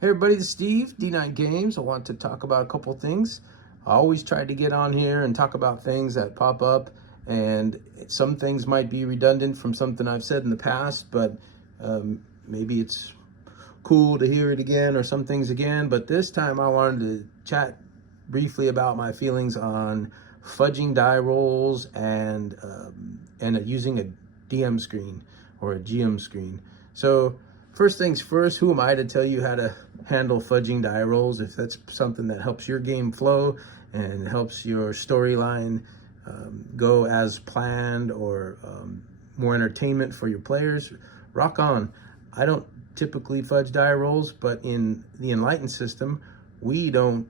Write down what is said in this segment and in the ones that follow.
Hey everybody, this is Steve, D9 Games. I want to talk about a couple things. I always try to get on here and talk about things that pop up, and some things might be redundant from something I've said in the past, but maybe it's cool to hear it again or some things again. But this time I wanted to chat briefly about my feelings on fudging die rolls and using a DM screen or a GM screen. So first things first, who am I to tell you how to handle fudging die rolls? If that's something that helps your game flow and helps your storyline go as planned, or more entertainment for your players, rock on. I don't typically fudge die rolls, but in the Enlightened system, we don't,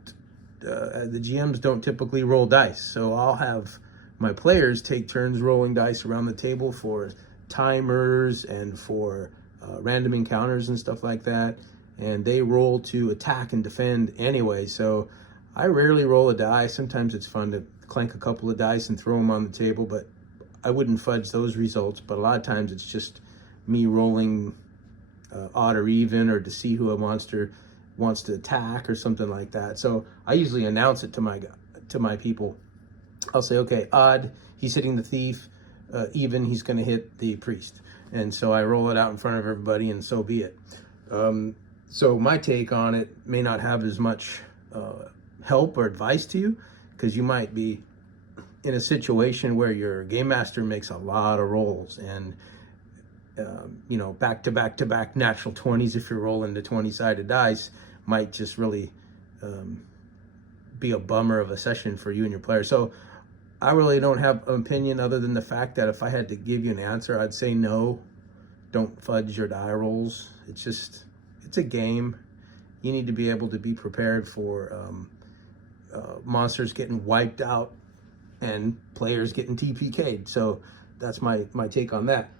the GMs don't typically roll dice. So I'll have my players take turns rolling dice around the table for timers and for random encounters and stuff like that, and they roll to attack and defend anyway. So I rarely roll a die. Sometimes it's fun to clank a couple of dice and throw them on the table, but I wouldn't fudge those results. But a lot of times it's just me rolling odd or even, or to see who a monster wants to attack or something like that. So I usually announce it to my people. I'll say, okay, odd, he's hitting the thief. Even, he's going to hit the priest. And so I roll it out in front of everybody, and so be it. So my take on it may not have as much help or advice to you, because you might be in a situation where your game master makes a lot of rolls, and you know, back to back natural 20s, if you're rolling the 20-sided dice, might just really be a bummer of a session for you and your player. So I really don't have an opinion other than the fact that if I had to give you an answer, I'd say no, don't fudge your die rolls. It's a game. You need to be able to be prepared for monsters getting wiped out and players getting TPK'd. So that's my take on that,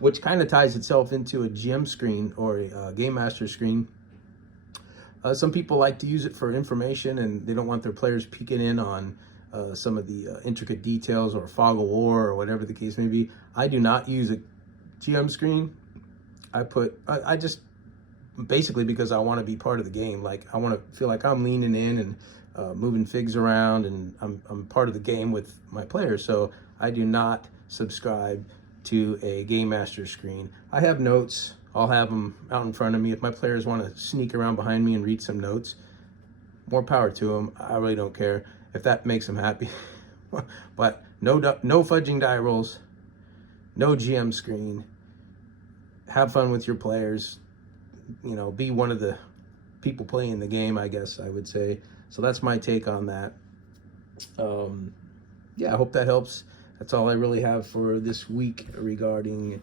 which kind of ties itself into a GM screen or a Game Master screen. Some people like to use it for information, and they don't want their players peeking in on some of the intricate details or fog of war or whatever the case may be. I do not use a GM screen. I just, basically because I want to be part of the game. Like, I want to feel like I'm leaning in and moving figs around, and I'm part of the game with my players. So I do not subscribe to a Game Master screen. I have notes. I'll have them out in front of me. If my players want to sneak around behind me and read some notes, more power to them. I really don't care if that makes them happy. But no fudging die rolls, no GM screen. Have fun with your players. You know, be one of the people playing the game, I guess I would say. So that's my take on that. Yeah, I hope that helps. That's all I really have for this week regarding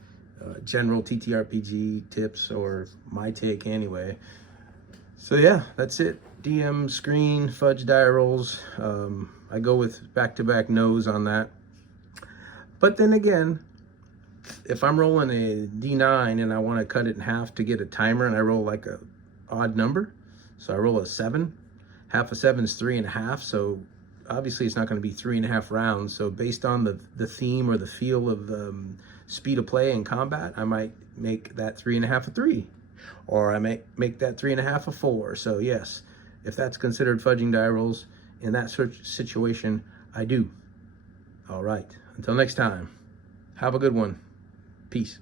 general TTRPG tips, or my take anyway. So yeah, that's it. DM screen, fudge die rolls. I go with back-to-back no's on that. But then again, if I'm rolling a D9 and I want to cut it in half to get a timer, and I roll like a odd number, so I roll a 7. Half of 7 is 3.5, so obviously it's not going to be 3.5 rounds. So based on the theme or the feel of speed of play and combat, I might make that 3.5 a 3, or I may make that 3.5 a 4. So yes, if that's considered fudging die rolls in that situation, I do. All right, until next time, have a good one. Peace.